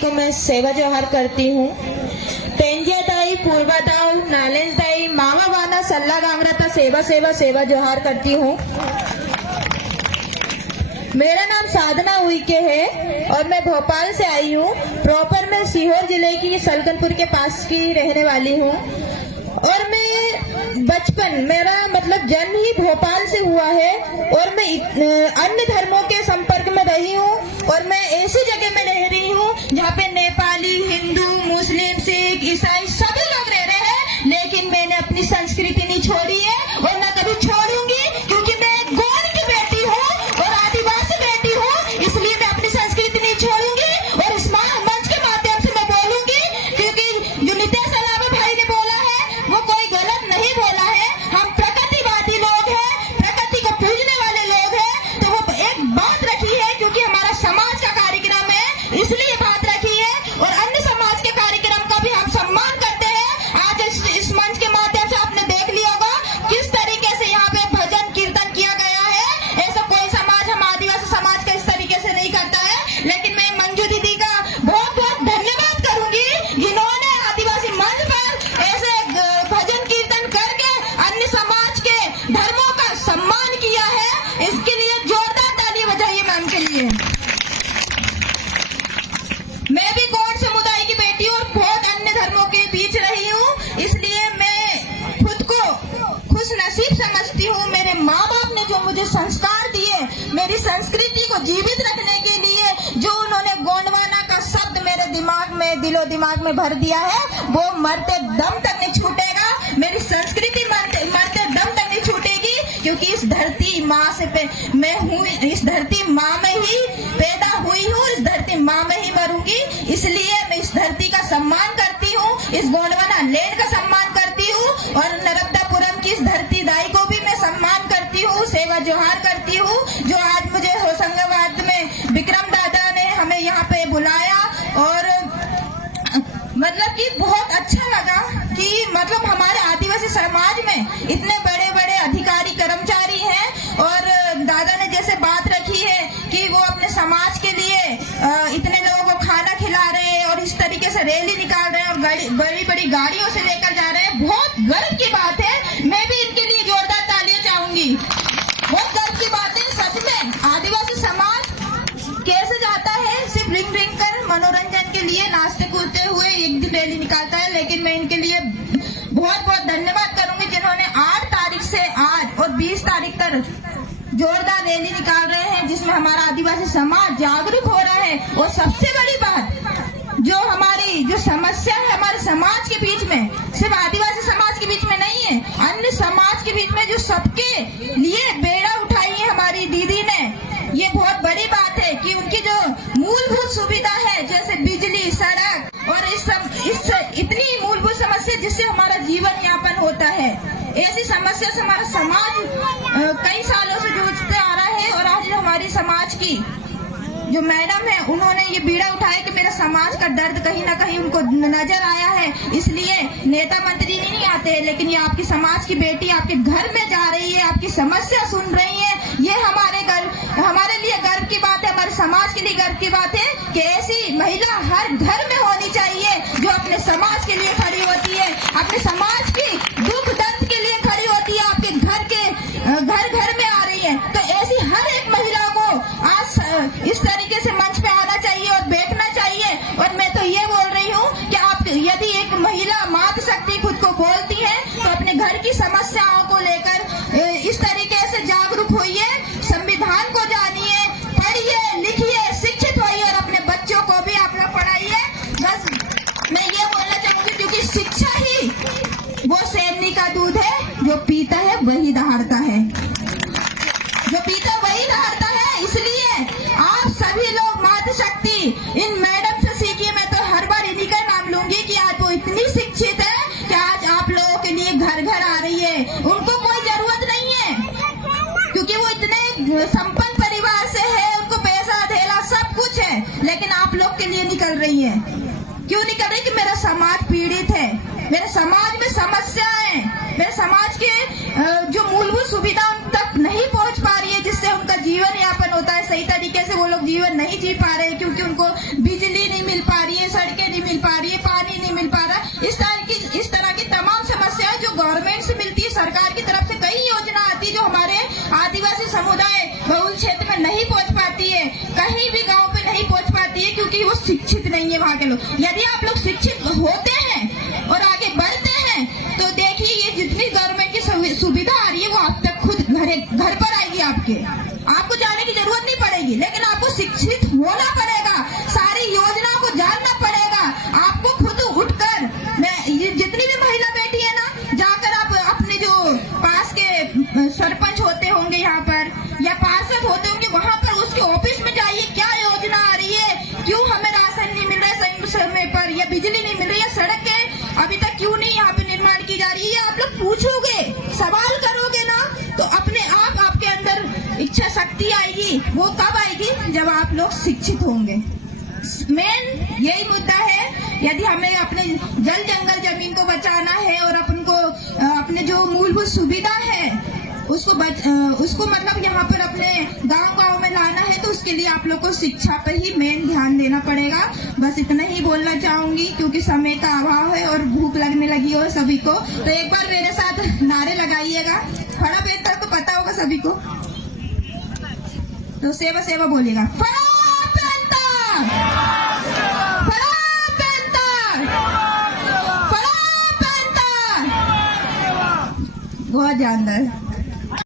को मैं सेवा जोहार करती हूँ। तेंजियाताई पूर्वताओ नालेंसदाई मामा वाना सल्ला गांगराता सेवा सेवा सेवा जोहार करती हूँ। मेरा नाम साधना उइके है और मैं भोपाल से आई हूँ। प्रॉपर मैं सीहोर जिले की सलकनपुर के पास की रहने वाली हूँ और मैं बचपन मेरा मतलब जन्म ही भोपाल से हुआ है और मैं अन्य धर्मों के संपर्क में रही हूँ और मैं ऐसी जगह में रह रही हूँ जहाँ पे नेपाली, हिंदू, मुस्लिम, सिख, ईसाई सभी लोग रह रहे हैं, लेकिन मैंने अपनी संस्कृति नहीं छोड़ी है और न कभी छोड़ूंगी, क्योंकि मैं एक गौर की बेटी हूँ और आदिवासी बेटी हूँ, इसलिए मैं अपनी संस्कृति नहीं छोड़ूंगी। और इस मंच के माध्यम से मैं बोलूंगी, क्योंकि जो नितेश अलावा भाई ने बोला है वो कोई गलत नहीं बोला है। हम प्रकृतिवादी लोग हैं, प्रकृति को पूजने वाले लोग हैं, तो वो एक बात रखी है, क्योंकि हमारा समाज का कार्यक्रम है इसलिए बात रखी है और अन्य समाज के कार्यक्रम का भी हम सम्मान करते हैं। आज इस मंच के माध्यम से आपने देख लिया होगा किस तरीके से यहाँ पे भजन कीर्तन किया गया है। ऐसा कोई समाज हम आदिवासी समाज का इस तरीके से नहीं करता है, लेकिन मैं मंजू दीदी का बहुत बहुत धन्यवाद करूंगी जिन्होंने आदिवासी मंच पर ऐसे भजन कीर्तन करके अन्य समाज के धर्मों का सम्मान किया है। इसके लिए जोरदार ताली बजाइए मैम के लिए। मैं भी गौड़ समुदाय की बेटी और बहुत अन्य धर्मों के बीच रही हूँ, इसलिए मैं खुद को खुश नसीब समझती हूँ। मेरे माँ बाप ने जो मुझे संस्कार दिए, मेरी संस्कृति को जीवित रखने के लिए जो उन्होंने गोंडवाना का शब्द मेरे दिमाग में, दिलो दिमाग में भर दिया है, वो मरते दम तक नहीं छूटेगा। मेरी संस्कृति मरते दम तक नहीं छूटेगी, क्योंकि इस धरती माँ से मैं हूँ, इस धरती माँ में ही पैदा हुई हूँ, इस धरती माँ में ही मरूंगी। इसलिए मैं इस धरती का सम्मान करती हूँ, इस गोंडवाना लैंड का सम्मान करती हूँ और नर्मदापुरम की इस धरती दाई को भी मैं सम्मान करती हूँ, सेवा जोहार करती हूँ। जो आज मुझे होशंगाबाद में विक्रम दादा ने हमें यहाँ पे बुलाया और मतलब कि बहुत अच्छा लगा कि मतलब हमारे आदिवासी समाज में इतने बड़े बड़े अधिकारी कर्मचारी हैं और दादा ने जैसे बात रखी है कि वो अपने समाज के लिए इतने लोगों को खाना खिला रहे हैं और इस तरीके से रैली निकाल रहे हैं और बड़ी बड़ी गाड़ियों से लेकर जा रहे हैं, बहुत गर्व की बात है। मैं भी इनके लिए जोरदार तालियां चाहूंगी। बहुत गर्व की बात है सच में। आदिवासी समाज कैसे जाता है, सिर्फ रिंग रिंग कर मनोरंजन के लिए नाचते कूदते हुए एक दिन रैली निकालता है, लेकिन मैं इनके लिए बहुत बहुत धन्यवाद करूंगी जिन्होंने 8 तारीख से आज और 20 तारीख तक जोरदार रैली निकाल रहे हैं, जिसमें हमारा आदिवासी समाज जागरूक हो रहा है। और सबसे बड़ी बात, जो हमारी जो समस्या है हमारे समाज के बीच में, सिर्फ आदिवासी समाज के बीच में नहीं है, अन्य समाज के बीच में जो सबके लिए बेड़ा उठाई है हमारी दीदी ने, ये बहुत बड़ी बात है कि उनकी जो मूलभूत सुविधा है जैसे बिजली, सड़क और इस इतनी मूलभूत समस्या जिससे हमारा जीवन यापन होता है, ऐसी समस्या से हमारा समाज कई सालों से जूझते आ रहा है। और आज हमारी समाज की जो मैडम है उन्होंने ये बीड़ा उठाया कि मेरा समाज का दर्द कहीं ना कहीं उनको नजर आया है, इसलिए नेता मंत्री नहीं आते, लेकिन ये आपकी समाज की बेटी आपके घर में जा रही है, आपकी समस्या सुन रही है। ये हमारे लिए गर्व की बात है, हमारे समाज के लिए गर्व की बात है कि ऐसी महिला हर घर में होनी चाहिए जो अपने समाज के लिए खड़ी होती है, अपने समाज की दुख दर्द के लिए खड़ी होती है, आपके घर में आ रही है। तो ऐसी हर एक महिला को आज इस तरीके से मंच पे आना चाहिए और बैठना चाहिए। और मैं तो ये बोल रही हूँ कि आप यदि एक महिला मातृशक्ति खुद को बोलती है तो अपने घर की समस्याओं को लेकर इस तरीके से जागरूक होइए, संविधान को जानिए, पढ़िए, लिखिए, शिक्षित होइए और अपने बच्चों को भी आप लोग पढ़ाइए। बस मैं ये बोलना चाहूंगी, क्योंकि शिक्षा ही वो सैनी का दूध है, जो पीता है वही दहाड़ता है, जो पीता वही दहाड़ता है। इसलिए आप सभी लोग मातृशक्ति इन मैडम से सीखिए। मैं तो हर बार इन्हीं का नाम लूंगी कि आज वो इतनी शिक्षित है कि आज आप लोगों के लिए घर घर आ रही है। उनको कोई जरूरत नहीं है, क्योंकि वो इतने संपन्न परिवार से है, उनको पैसा धेला सब कुछ है, लेकिन आप लोग के लिए निकल रही है। क्यों निकल रही? कि मेरा समाज पीड़ित है, मेरे समाज में समस्याएं, मेरे समाज के जो मूलभूत सुविधा उन तक नहीं पहुंच पा रही है, जिससे उनका जीवन यापन होता है, सही तरीके से वो लोग जीवन नहीं जी पा रहे, क्योंकि उनको बिजली नहीं मिल पा रही है। समुदाय बहुल क्षेत्र में नहीं पहुंच पाती है, कहीं भी गांव पे नहीं पहुंच पाती है, क्योंकि वो शिक्षित नहीं है वहाँ के लोग। यदि आप लोग शिक्षित होते हैं और आगे बढ़ते हैं तो देखिए ये जितनी गवर्नमेंट की सुविधा आ रही है वो आप तक खुद घर पर आएगी। आपको जाने की जरूरत नहीं पड़ेगी, लेकिन आपको शिक्षित होना पड़ेगा, सारी योजनाओं को जानना पड़ेगा। आपको खुद उठकर, जितनी भी महिला बेटी है ना, जाकर आप अपने जो पास के सरपंच होते होंगे यहाँ पर या पार्षद होते होंगे वहाँ पर उसके ऑफिस में जाइए, क्या योजना आ रही है, क्यों हमें राशन नहीं मिल रहा है समय पर, या बिजली नहीं मिल रही है, सड़कें अभी तक क्यों नहीं यहाँ पे निर्माण की जा रही है। आप लोग पूछोगे, सवाल करोगे ना, तो अपने आप आपके अंदर इच्छा शक्ति आएगी। वो कब आएगी? जब आप लोग शिक्षित होंगे। मेन यही मुद्दा है। यदि हमें अपने जल जंगल जमीन को बचाना है और अपन को अपने जो मूलभूत सुविधा है उसको मतलब यहाँ पर अपने गांव में लाना है, तो उसके लिए आप लोग को शिक्षा पर ही मेन ध्यान देना पड़ेगा। बस इतना ही बोलना चाहूंगी, क्योंकि समय का अभाव है और भूख लगने लगी हो सभी को। तो एक बार मेरे साथ नारे लगाइएगा। फड़ा पेंता तो पता होगा सभी को, तो सेवा सेवा बोलेगा। फड़ा पेंता, फड़ा पेंता, फड़ा पेंता। बहुत जानदार।